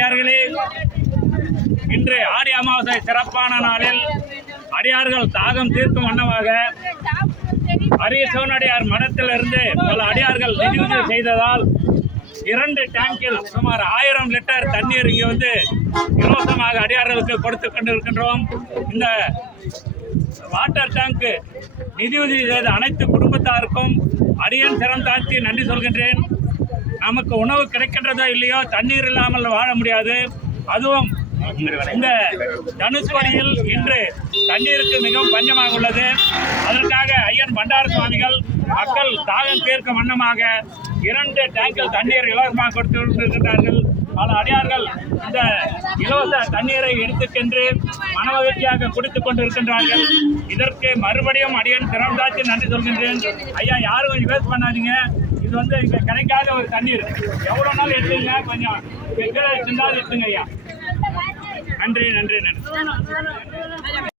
அடியார்களே, இன்று ஆடி அமாவாசை சிறப்பான நாளில் அடியார்கள் தாகம் தீர்க்கும் வண்ணமாக அரியசோனடியார் மடத்திலிருந்து பல அடியார்கள் நிதியுதவி செய்ததால் 2 டேங்கில் சுமார் 1000 லிட்டர் தண்ணீர் இங்கே வந்து இலவசமாக அடியார்களுக்கு கொடுத்து கொண்டிருக்கின்றோம். இந்த வாட்டர் டேங்க் நிதியுதவி செய்த அனைத்து குடும்பத்தாருக்கும் அடியன் சிரம் தாழ்த்தி நன்றி சொல்கின்றேன். நமக்கு உணவு கிடைக்கின்றதோ இல்லையோ, தண்ணீர் இல்லாமல் வாழ முடியாது. அதுவும் இந்த தனுஷ்கோடியில் இன்று தண்ணீருக்கு மிகவும் பஞ்சமாக உள்ளது. அதற்காக ஐயன் பண்டார சுவாமிகள் மக்கள் தாகம் தீர்க்கும் வண்ணமாக 2 டேங்கில் தண்ணீர் இலவசமாக கொடுத்திருக்கின்றார்கள். பல அடியார்கள் இந்த இலவச தண்ணீரை எடுத்துச் சென்று மனமகிழ்ச்சியாக குடித்துக் கொண்டிருக்கின்றார்கள். இதற்கு மறுபடியும் அடியன் சிரம் தாழ்த்தி நன்றி சொல்கின்றேன். ஐயா, யாரும் கொஞ்சம் வேஸ்ட் பண்ணாதீங்க. இது வந்து இங்கே கிடைக்காத ஒரு தண்ணீர். எவ்வளோ நாள் எடுத்துங்க, கொஞ்சம் சிந்தாது எடுத்துங்க ஐயா. நன்றி நன்றி நன்றி.